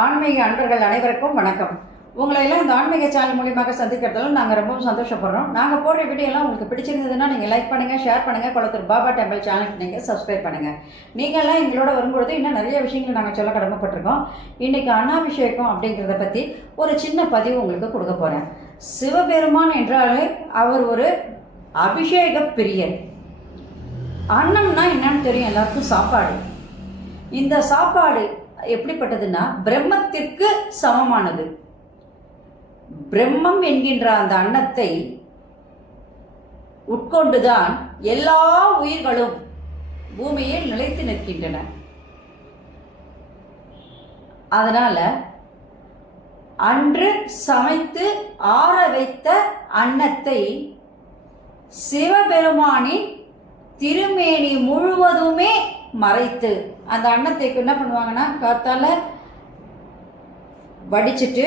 ஆன்மீக அன்பர்கள் அனைவருக்கும் வணக்கம். உங்களை எல்லாம் இந்த ஆன்மீக சேனல் மூலியமாக சந்திக்கிறதுல நாங்கள் ரொம்பவும் சந்தோஷப்படுறோம். நாங்கள் போடுற வீடியோ எல்லாம் உங்களுக்கு பிடிச்சிருந்ததுன்னா நீங்கள் லைக் பண்ணுங்கள், ஷேர் பண்ணுங்கள். குளத்தூர் பாபா டெம்பிள் சேனலுக்கு நீங்கள் சப்ஸ்கிரைப் பண்ணுங்கள். நீங்கள்லாம் எங்களோட வரும்பொழுது இன்னும் நிறைய விஷயங்கள் நாங்கள் சொல்ல கடமைப்பட்டிருக்கோம். இன்றைக்கி அன்னாபிஷேகம் அப்படிங்கிறத பற்றி ஒரு சின்ன பதிவு உங்களுக்கு கொடுக்க போகிறேன். சிவபெருமான் என்றாலே அவர் ஒரு அபிஷேக பிரியர். அன்னம்னா என்னன்னு தெரியும் எல்லாருக்கும், சாப்பாடு. இந்த சாப்பாடு எப்படிப்பட்டதுன்னா பிரம்மத்திற்கு சமமானது. பிரம்மம் என்கின்ற அந்த அன்னத்தை உட்கொண்டுதான் எல்லா உயிர்களும் பூமியில் நிலைத்து நிற்கின்றன. அதனால அன்று சமைத்து ஆற வைத்த அன்னத்தை சிவபெருமானின் திருமேனி முழுவதுமே மறைத்து அந்த அன்னத்தை என்ன பண்ணுவாங்கன்னா காத்தால வடிச்சிட்டு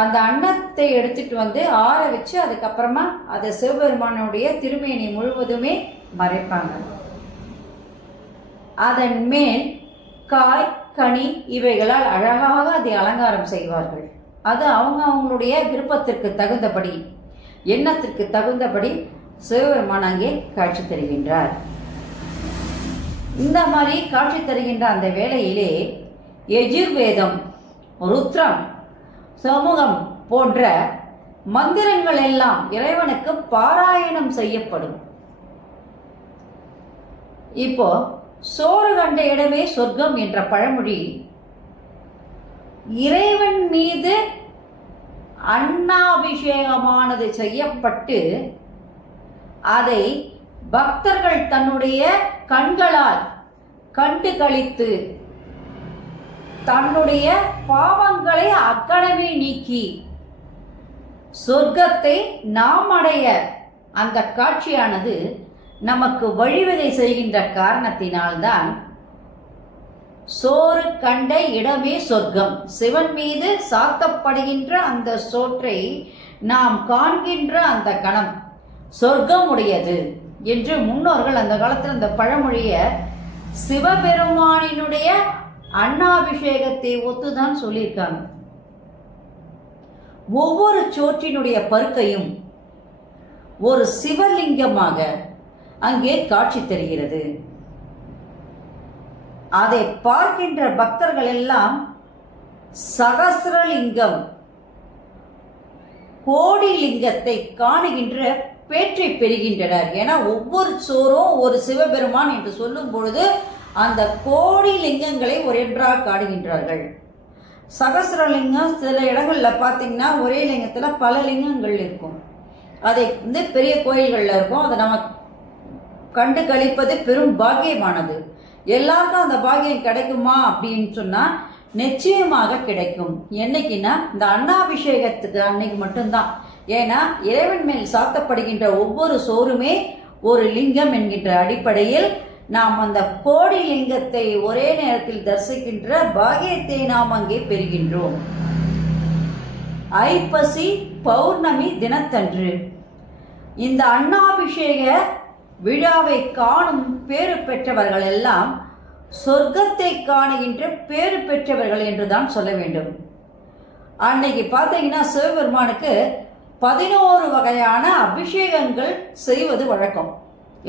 அந்த அன்னத்தை எடுத்துட்டு வந்து ஆற வச்சு அதுக்கப்புறமா அதை சிவபெருமானுடைய திருமேனி முழுவதுமே மறைப்பாங்க. அதன் மேல் காய் கனி இவைகளால் அழகாக அதை அலங்காரம் செய்வார்கள். அது அவங்களுடைய விருப்பத்திற்கு தகுந்தபடி, எண்ணத்திற்கு தகுந்தபடி சிவபெருமான் அங்கே காட்சி தருகின்றார். இந்த மாதிரி காட்சி தருகின்ற அந்த வேளையிலே யஜுர்வேதம், ருத்ரம், சமூகம் போன்ற மந்திரங்கள் எல்லாம் இறைவனுக்கு பாராயணம் செய்யப்படும். இப்போ சோறு கண்ட இடமே சொர்க்கம் என்ற பழமொழி இறைவன் மீது அன்னாபிஷேகமானது செய்யப்பட்டு அதை பக்தர்கள் தன்னுடைய கண்களால் கண்டு களித்து தன்னுடைய பாவங்களை அக்கணமே நீக்கி சொர்க்கத்தை நாம் அடைய அந்த காட்சியானது நமக்கு வழிவகை செய்கின்ற காரணத்தினால்தான் சோறு கண்ட இடமே சொர்க்கம், சிவன் மீது சாத்தப்படுகின்ற அந்த சோற்றை நாம் காண்கின்ற அந்த கணம் சொர்க்கம் உடையது என்று முன்னோர்கள் அந்த காலத்தில் அந்த பழமொழிய சிவபெருமானினுடைய அன்னாபிஷேகத்தை ஒத்துதான் சொல்லியிருக்காங்க. ஒவ்வொரு சோற்றினுடைய பருக்கையும் ஒரு சிவலிங்கமாக அங்கே காட்சி தருகிறது. அதை பார்க்கின்ற பக்தர்கள் எல்லாம் சகஸ்ரலிங்கம், கோடி லிங்கத்தை காணுகின்ற பேற்றை பெறுகின்றனர். ஏன்னா ஒவ்வொரு சோறும் ஒரு சிவபெருமான் என்று சொல்லும் பொழுது அந்த கோடி லிங்கங்களை ஒன்றாக காடுகின்றார்கள். சகஸ்ரலிங்கம் சில இடங்கள்ல பார்த்தீங்கன்னா ஒரே லிங்கத்துல பல லிங்கங்கள் இருக்கும். அதை பெரிய கோயில்கள்ல இருக்கும். அதை நம்ம கண்டு கழிப்பது பெரும் பாக்கியமானது. எல்லாருக்கும் அந்த பாக்கியம் கிடைக்குமா அப்படின்னு சொன்னா நிச்சயமாக கிடைக்கும். என்னைக்குன்னா இந்த அன்னாபிஷேகத்துக்கு அன்னைக்கு மட்டும்தான். ஏன்னா இறைவன் மேல் சாத்தப்படுகின்ற ஒவ்வொரு சோறுமே ஒரு லிங்கம் என்கின்ற அடிப்படையில் நாம் அந்த கோடி லிங்கத்தை ஒரே நேரத்தில் தரிசிக்கின்ற பாக்கியத்தை நாம் அங்கே பெறுகின்றோம். ஐப்பசி பௌர்ணமி தினத்தன்று இந்த அன்னாபிஷேக விழாவை காணும் பேறு பெற்றவர்கள் எல்லாம் சொர்க்கத்தை காணுகின்ற பேறு பெற்றவர்கள் என்றுதான் சொல்ல வேண்டும். அன்னைக்கு பார்த்தீங்கன்னா சிவபெருமானுக்கு 11 வகையான அபிஷேகங்கள் செய்வது வழக்கம்.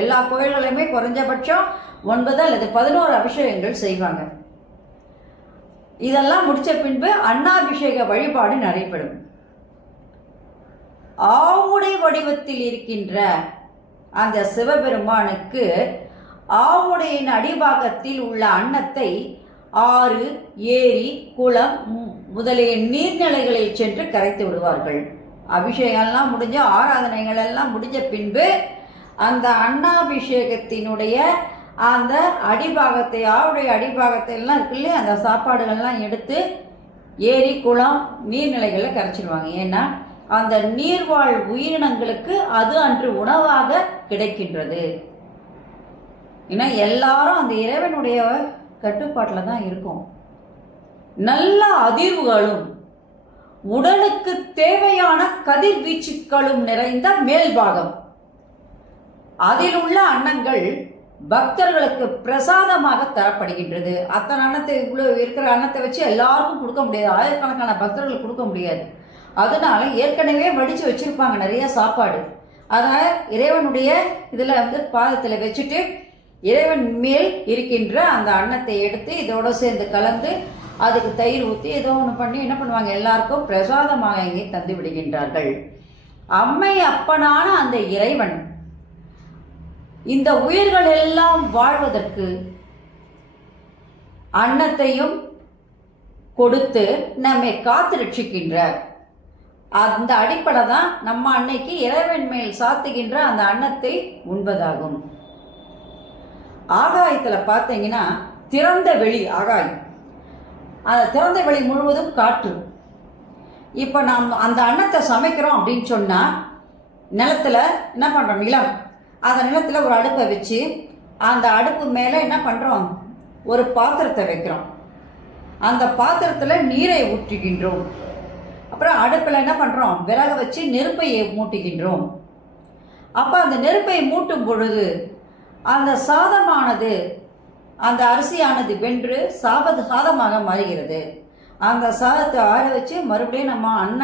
எல்லா கோயில்களுமே குறைஞ்சபட்சம் 9 அல்லது 11 அபிஷேகங்கள் செய்வாங்க. இதெல்லாம் முடிச்ச பின்பு அன்னாபிஷேக வழிபாடு நடைபெறும். ஆவுடை வடிவத்தில் இருக்கின்ற அந்த சிவபெருமானுக்கு ஆவுடையின் அடிபாகத்தில் உள்ள அன்னத்தை ஆறு, ஏரி, குளம் முதலிய நீர்நிலைகளில் சென்று கரைத்து விடுவார்கள். அபிஷேகம்லாம் முடிஞ்ச, ஆராதனைகள் எல்லாம் முடிஞ்ச பின்பு அந்த அன்னாபிஷேகத்தினுடைய அந்த அடிபாகத்தை, ஆவுடைய அடிபாகத்தை எல்லாம் இருக்கு இல்லையா, அந்த சாப்பாடுகள்லாம் எடுத்து ஏரி, குளம், நீர்நிலைகளில் கரைச்சிடுவாங்க. ஏன்னா அந்த நீர்வாழ் உயிரினங்களுக்கு அது அன்று உணவாக கிடைக்கின்றது. ஏன்னா எல்லாரும் அந்த இறைவனுடைய கட்டுப்பாட்டில் தான் இருக்கும். நல்ல அதிர்வுகளும் உடலுக்கு தேவையான கதிர்வீச்சுக்களும் நிறைந்த மேல்பாகம், அதில் உள்ள அன்னங்கள் பக்தர்களுக்கு பிரசாதமாக தரப்படுகின்றது. அத்தனை அன்னத்தை இவ்வளோ இருக்கிற அன்னத்தை வச்சு எல்லாருக்கும் கொடுக்க முடியாது, ஆயிரக்கணக்கான பக்தர்களுக்கு கொடுக்க முடியாது. அதனால ஏற்கனவே வடித்து வச்சிருப்பாங்க நிறைய சாப்பாடு. அதனால் இறைவனுடைய இதில் வந்து பாதத்தில் வச்சுட்டு இறைவன் மேல் இருக்கின்ற அந்த அன்னத்தை எடுத்து இதோட சேர்ந்து கலந்து அதுக்கு தயிர் ஊற்றி ஏதோ ஒன்று பண்ணி என்ன பண்ணுவாங்க, எல்லாருக்கும் பிரசாதமாக இங்கே தந்து விடுகின்றார்கள். அம்மை அப்பனான அந்த இறைவன் இந்த உயிர்கள் எல்லாம் வாழ்வதற்கு அன்னத்தையும் கொடுத்து நம்மை காத்து ரட்சிக்கின்றார். அந்த அடிப்படை தான் நம்ம அன்னைக்கு இறைவன் மேல் சாத்துகின்ற அந்த அன்னத்தை உண்பதாகும். ஆகாயத்துல பார்த்தீங்கன்னா திறந்த வெளி ஆகாயம், அந்த திறந்த வெளி முழுவதும் காற்று. இப்ப நாம் அந்த அன்னத்தை சமைக்கிறோம் அப்படின்னு சொன்னா நிலத்துல என்ன பண்றோம், நிலம், அந்த நிலத்துல ஒரு அடுப்பை வச்சு அந்த அடுப்பு மேல என்ன பண்றோம், ஒரு பாத்திரத்தை வைக்கிறோம். அந்த பாத்திரத்துல நீரை ஊற்றுகின்றோம். அப்புறம் அடுப்புல என்ன பண்றோம், விறகு வச்சு நெருப்பை மூட்டுகின்றோம். அப்ப அந்த நெருப்பை மூட்டும் பொழுது அந்த சாதமானது, அந்த அரிசியானது வென்று சாதமாக மாறுகிறது. அந்த சாதத்தை ஆற வச்சு மறுபடியும் நம்ம அன்ன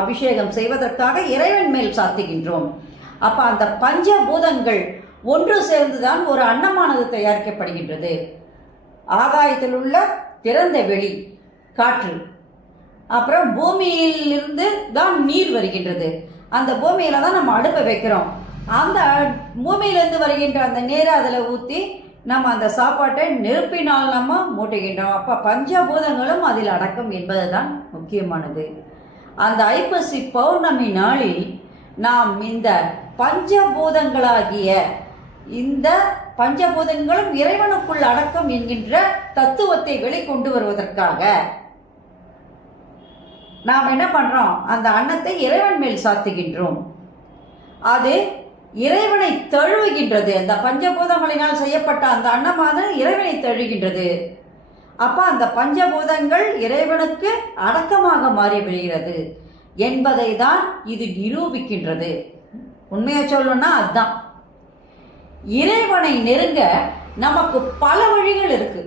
அபிஷேகம் செய்வதற்காக இறைவன் மேல் சாத்துகின்றோம். அப்ப அந்த பஞ்சபூதங்கள் ஒன்று சேர்ந்துதான் ஒரு அன்னமானது தயாரிக்கப்படுகின்றது. ஆகாயத்தில் உள்ள திறந்த வெளி காற்று, அப்புறம் பூமியிலிருந்து தான் நீர் வருகின்றது. அந்த பூமியில தான் நம்ம அடுப்பை வைக்கிறோம். அந்த பூமியிலிருந்து வருகின்ற அந்த நீரை அதில் ஊற்றி நம்ம அந்த சாப்பாட்டை நெருப்பினால் நம்ம மூட்டுகின்றோம். அப்போ பஞ்சபூதங்களும் அதில் அடக்கம் என்பதுதான் முக்கியமானது. அந்த ஐப்பசி பௌர்ணமி நாளில் நாம் இந்த பஞ்சபூதங்களாகிய இந்த பஞ்சபூதங்களும் இறைவனுக்குள் அடக்கம் என்கின்ற தத்துவத்தை வெளிக்கொண்டு வருவதற்காக நாம் என்ன பண்றோம், அந்த அன்னத்தை இறைவன் மேல் சாத்துகின்றோம். அது இறைவனை தழுவுகின்றது. அந்த பஞ்சபூதங்களினால் செய்யப்பட்ட அந்த அன்னமானது இறைவனை தழுவுகின்றது. அப்ப அந்த பஞ்சபூதங்கள் இறைவனுக்கு அடக்கமாக மாறிவிடுகிறது என்பதை தான் இது நிரூபிக்கின்றது. உண்மையை சொல்லணும்னா அதுதான். இறைவனை நெருங்க நமக்கு பல வழிகள் இருக்கு.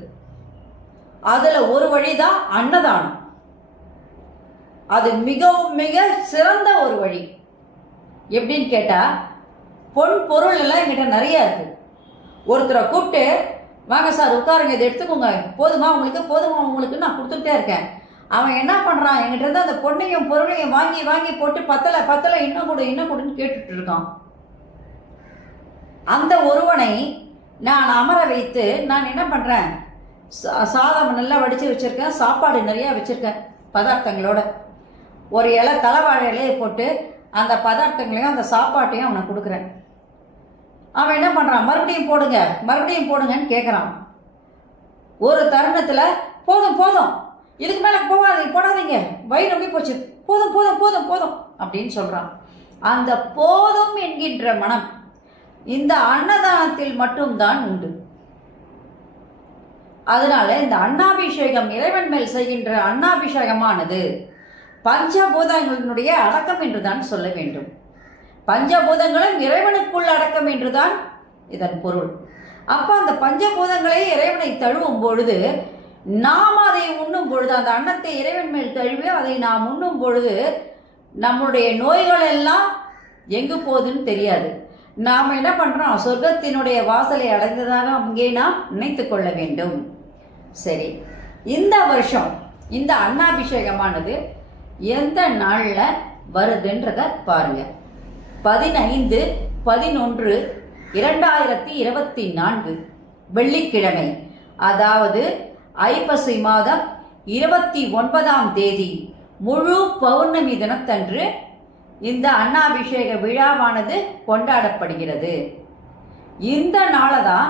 அதுல ஒரு வழிதான் அன்னதானம். அது மிகவும் மிக சிறந்த ஒரு வழி. எப்படின்னு கேட்டா, பொன் பொருள் எல்லாம் என்கிட்ட நிறைய இருக்கு. ஒருத்தரை கூப்பிட்டு வாங்க சார் உட்காருங்க, இதை எடுத்துக்கோங்க, போதுமா உங்களுக்கு நான் கொடுத்துட்டே இருக்கேன். அவன் என்ன பண்றான், என்கிட்ட இருந்து அந்த பொண்ணையும் பொருளையும் வாங்கி வாங்கி போட்டு பத்தல இன்னும் கொடுன்னு கேட்டுட்டு இருக்கான். அந்த ஒருவனை நான் அமர வைத்து நான் என்ன பண்றேன், சாதம் நல்லா வடிச்சு வச்சிருக்கேன், சாப்பாடு நிறைய வச்சிருக்கேன் பதார்த்தங்களோட, ஒரு இலை தலைவாழை இலையை போட்டு அந்த பதார்த்தங்களையும் அந்த சாப்பாட்டையும் அவனை கொடுக்குறேன். அவன் என்ன பண்றான், மறுபடியும் போடுங்கன்னு கேட்கறான். ஒரு தருணத்துல போதும் இதுக்கு மேல போடாதீங்க, வயிறு நம்பி போச்சு, போதும் அப்படின்னு சொல்றான். அந்த போதும் என்கின்ற மனம் இந்த அன்னதானத்தில் மட்டும்தான் உண்டு. அதனால இந்த அன்னாபிஷேகம், இறைவன் மேல் செய்கின்ற அன்னாபிஷேகமானது பஞ்சபூதங்களுடைய அடக்கம் என்றுதான் சொல்ல வேண்டும். பஞ்சபூதங்களும் இறைவனுக்குள் அடக்கம் என்றுதான் இதன் பொருள். அப்ப அந்த பஞ்சபூதங்களை இறைவனை தழுவும் பொழுது, நாம் அதை உண்ணும் பொழுது, அந்த அன்னத்தை இறைவன் மேல் தழுவி அதை நாம் உண்ணும் பொழுது நம்முடைய நோய்கள் எல்லாம் எங்கு போகுதுன்னு தெரியாது. நாம் என்ன பண்றோம், சொர்க்கத்தினுடைய வாசலை அடைந்ததாக அங்கே நாம் நினைத்து கொள்ள வேண்டும். சரி, இந்த வருஷம் இந்த அன்னாபிஷேகமானது எந்த நாள்ல வருதுன்றத பாருங்க. 15/11/2024 வெள்ளிக்கிழமை, அதாவது ஐப்பசி மாதம் 29ஆம் தேதி முழு பௌர்ணமி தினத்தன்று இந்த அன்னாபிஷேக விழாவானது கொண்டாடப்படுகிறது. இந்த நாளதான்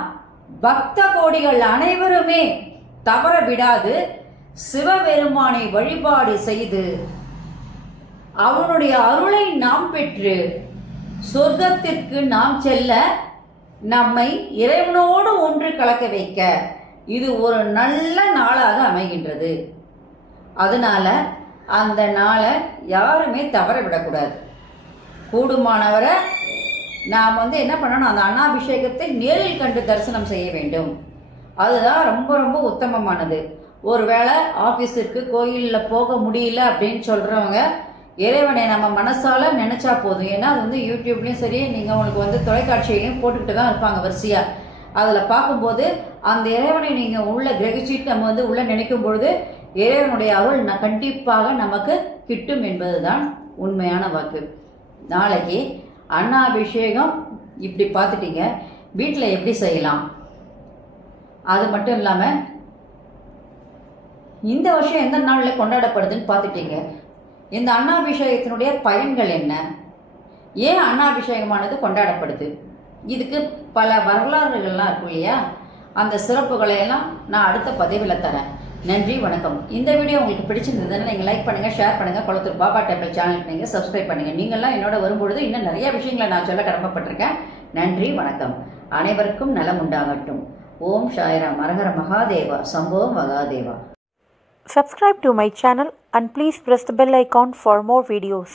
பக்த கோடிகள் அனைவருமே தவற விடாது சிவபெருமானை வழிபாடு செய்து அவனுடைய அருளை நாம் பெற்று சொர்க்கத்திற்கு நாம் செல்ல, நம்மை இறைவனோடு ஒன்று கலக்க வைக்க இது ஒரு நல்ல நாளாக அமைகின்றது. அதனால அந்த நாளை யாருமே தவற விடக்கூடாது. கூடுமானவரை நாம் வந்து என்ன பண்ணணும், அந்த அன்னாபிஷேகத்தை நேரில் கண்டு தரிசனம் செய்ய வேண்டும். அதுதான் ரொம்ப ரொம்ப உத்தமமானது. ஒருவேளை ஆஃபீஸுக்கு கோயிலில் போக முடியல அப்படின்னு சொல்கிறவங்க இறைவனை நம்ம மனசால நினைச்சா போதும். ஏன்னா அது வந்து யூடியூப்லேயும் சரி, நீங்கள் உங்களுக்கு வந்து தொலைக்காட்சியிலையும் போட்டுக்கிட்டு தான் இருப்பாங்க வரிசையாக. அதில் பார்க்கும்போது அந்த இறைவனை நீங்கள் உள்ள கிரகிச்சிட்டு நம்ம வந்து உள்ள நினைக்கும் பொழுது இறைவனுடைய அருள் கண்டிப்பாக நமக்கு கிட்டும் என்பதுதான் உண்மையான வாக்கு. நாளைக்கு அன்னாபிஷேகம் இப்படி பார்த்துட்டீங்க, வீட்டில் எப்படி செய்யலாம், அது மட்டும் இல்லாமல் இந்த வருஷம் எந்த நாளில் கொண்டாடப்படுதுன்னு பார்த்துட்டீங்க. இந்த அன்னாபிஷேகத்தினுடைய பயன்கள் என்ன, ஏன் அன்னாபிஷேகமானது கொண்டாடப்படுது, இதுக்கு பல வரலாறுகள்லாம் இருக்கும் இல்லையா? அந்த சிறப்புகளை எல்லாம் நான் அடுத்த பதிவில் தரேன். நன்றி, வணக்கம். இந்த வீடியோ உங்களுக்கு பிடிச்சிருந்ததுன்னா நீங்கள் லைக் பண்ணுங்கள், ஷேர் பண்ணுங்கள். குளத்தூர் பாபா டெம்பிள் சேனலுக்கு நீங்கள் சப்ஸ்கிரைப் பண்ணுங்கள். நீங்கள்லாம் என்னோட வரும்பொழுது இன்னும் நிறைய விஷயங்களை நான் சொல்ல கடமைப்பட்டிருக்கேன். நன்றி, வணக்கம். அனைவருக்கும் நலம் உண்டாகட்டும். ஓம் Sairam. அரஹர Mahadeva. Shambho Mahadeva. Subscribe to my channel and please press the bell icon for more videos.